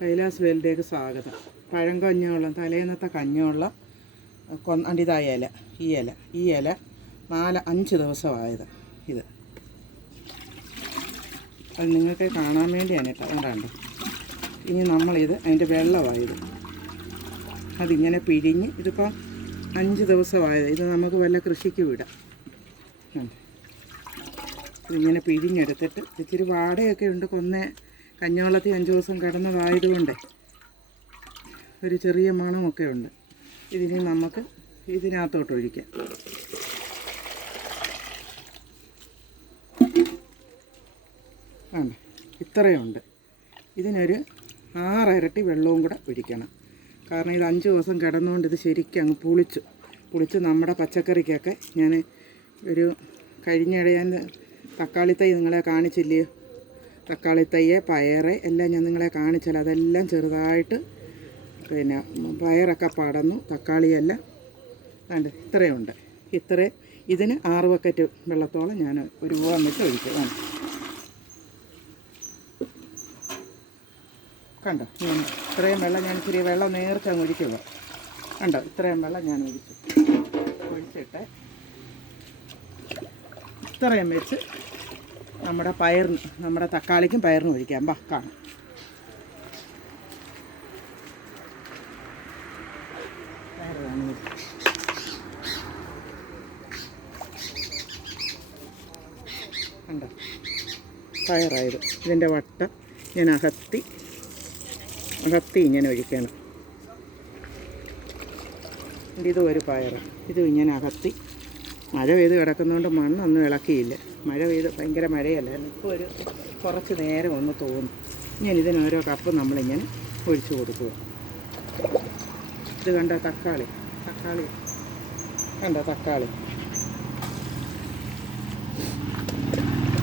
കൈലാസ് വേലിലേക്ക് സ്വാഗതം. പഴങ്കഞ്ഞോളം തലേന്നത്തെ കഞ്ഞോളം അണ്ടിതായ ഇല, ഈ ഇല 4-5 ദിവസമായത്. ഇത് അത് നിങ്ങൾക്ക് കാണാൻ വേണ്ടിയാണ് കേട്ടോ. അതുകൊണ്ടാണ്ട് ഇനി നമ്മളിത് അതിൻ്റെ വെള്ളമായത് അതിങ്ങനെ പിഴിഞ്ഞ്, ഇതിപ്പം 5 ദിവസമായത്. ഇത് നമുക്ക് വല്ല കൃഷിക്ക് വിടാം. ഇതിങ്ങനെ പിഴിഞ്ഞെടുത്തിട്ട് ഇച്ചിരി വാടയൊക്കെ ഉണ്ട്. കഞ്ഞോളത്തിൽ 5 ദിവസം കിടന്നതായതുകൊണ്ട് ഒരു ചെറിയ മണമൊക്കെ ഉണ്ട്. ഇതിന് നമുക്ക് ഇതിനകത്തോട്ട് ഒഴിക്കാം. ഇത്രയുണ്ട്. ഇതിനൊരു 6 ഇരട്ടി വെള്ളവും കൂടെ ഒഴിക്കണം. കാരണം ഇത് 5 ദിവസം കിടന്നുകൊണ്ട് ഇത് ശരിക്കും അങ്ങ് പുളിച്ച് നമ്മുടെ പച്ചക്കറിക്കൊക്കെ ഞാൻ കഴിഞ്ഞിടെ ഞാൻ തക്കാളി തൈ നിങ്ങളെ കാണിച്ചില്ലയോ? തക്കാളി തൈയെ പയറ് എല്ലാം ഞാൻ നിങ്ങളെ കാണിച്ചാൽ അതെല്ലാം ചെറുതായിട്ട് പയറൊക്കെ പടന്നു. തക്കാളിയെല്ലാം വേണ്ട ഇത്രയുണ്ട്. ഇതിന് 6 ബക്കറ്റ് വെള്ളത്തോളം ഞാൻ ഒരു പൂവം വെച്ച് ഒഴിക്കും. കണ്ടോ, ഇത്രയും വെള്ളം ഞാൻ ഇച്ചിരി വെള്ളം നേർച്ച അങ്ങ് ഒഴിക്കുക. കണ്ടോ, ഇത്രയും വെള്ളം ഞാൻ ഒഴിച്ചിട്ട് ഇത്രയും വെച്ച് നമ്മുടെ തക്കാളിക്കും പയറിനും ഒഴിക്കാം. കാണാം. കണ്ടോ, പയറായത്. ഇതിൻ്റെ വട്ടം ഞാൻ അകത്തി ഇങ്ങനെ ഒഴിക്കണം. ഇതും ഒരു പയറ്. ഇതും ഇങ്ങനെ അകത്തി. മഴ പെയ്ത് കിടക്കുന്നതുകൊണ്ട് മണ്ണൊന്നും ഇളക്കിയില്ല. മഴ പെയ്ത് ഭയങ്കര മഴയല്ലായിരുന്നു. ഇപ്പോൾ കുറച്ച് നേരം ഒന്ന് തോന്നും. ഞാൻ ഇതിനോരോ കപ്പ് നമ്മളിങ്ങനെ ഒഴിച്ചു കൊടുക്കുക. ഇത് കണ്ടോ, തക്കാളി കണ്ടോ, തക്കാളി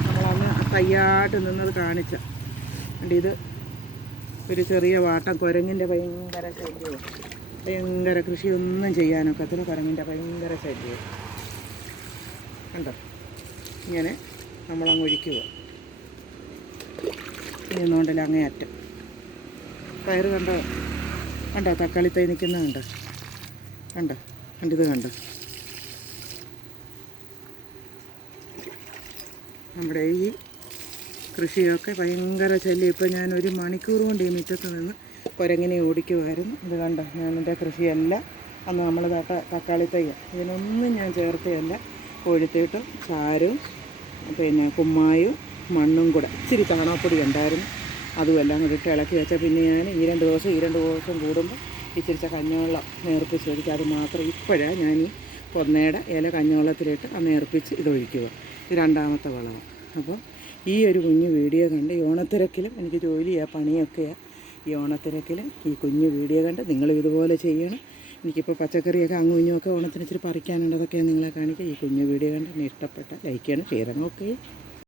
നമ്മളന്ന് തയ്യാട്ട് നിന്നത് കാണിച്ച. ഇത് ഒരു ചെറിയ വാട്ടം. കുരങ്ങിൻ്റെ ഭയങ്കര ശല്യവും, ഭയങ്കര കൃഷിയൊന്നും ചെയ്യാനൊക്കത്തില്ല. കുരങ്ങിൻ്റെ ഭയങ്കര ശല്യവും. കണ്ടോ, ഇങ്ങനെ നമ്മളങ്ങ് ഒഴിക്കുക. ഇനിയൊന്നുകൊണ്ടല്ല അങ്ങേയറ്റം. പയറ് കണ്ടോ തക്കാളി തൈ നിൽക്കുന്നത് കണ്ടോ. ഇത് കണ്ടോ, നമ്മുടെ ഈ കൃഷിയൊക്കെ ഭയങ്കര ശല്യം. ഇപ്പോൾ ഞാൻ 1 മണിക്കൂർ കൊണ്ട് ഈ മുറ്റത്ത് നിന്ന് കുരങ്ങിനെ ഓടിക്കുമായിരുന്നു. ഇത് കണ്ടോ, ഞാൻ എൻ്റെ കൃഷിയെല്ലാം അന്ന് നമ്മൾ തക്കാളി തൈ ഇതിനൊന്നും ഞാൻ ചേർത്തതല്ല. കൊഴുത്തിട്ട് ചാരവും കുമ്മായും മണ്ണും കൂടെ ഇച്ചിരി ചാണകപ്പൊടി ഉണ്ടായിരുന്നു. അതുമെല്ലാം കൂടി ഇട്ട് ഇളക്കി വെച്ചാൽ പിന്നെ ഞാൻ ഈ 2 ദിവസം കൂടുമ്പോൾ ഇച്ചിരിച്ച കഞ്ഞവെള്ളം നേർപ്പിച്ച് ഒഴിക്കുക. അത് മാത്രം ഇപ്പോഴാണ് ഞാൻ ഈ പൊന്നയുടെ ഇല കഞ്ഞവെള്ളത്തിലിട്ട് ആ നേർപ്പിച്ച് ഇതൊഴിക്കുക. ഇത് 2ാമത്തെ വളമാണ്. അപ്പോൾ ഈ ഒരു കുഞ്ഞു വീഡിയോ കണ്ട് ഈ ഓണത്തിരക്കിലും എനിക്ക് ജോലിയാണ്, പണിയൊക്കെയാണ്. ഈ ഓണത്തിരക്കിലും ഈ കുഞ്ഞു വീഡിയോ കണ്ട് നിങ്ങളും ഇതുപോലെ ചെയ്യണം. എനിക്കിപ്പോൾ പച്ചക്കറിയൊക്കെ അങ്ങും ഇങ്ങുമൊക്കെ ഓണത്തിന് ഇച്ചിരി പറിക്കാനുണ്ട്. അതൊക്കെ നിങ്ങളെ കാണിക്കുക. ഈ കുഞ്ഞു വീഡിയോ കണ്ട് എന്നെ ഇഷ്ടപ്പെട്ട ലൈക്ക് ചെയ്യണം, ഷെയർ ചെയ്യണം. ഓക്കെ.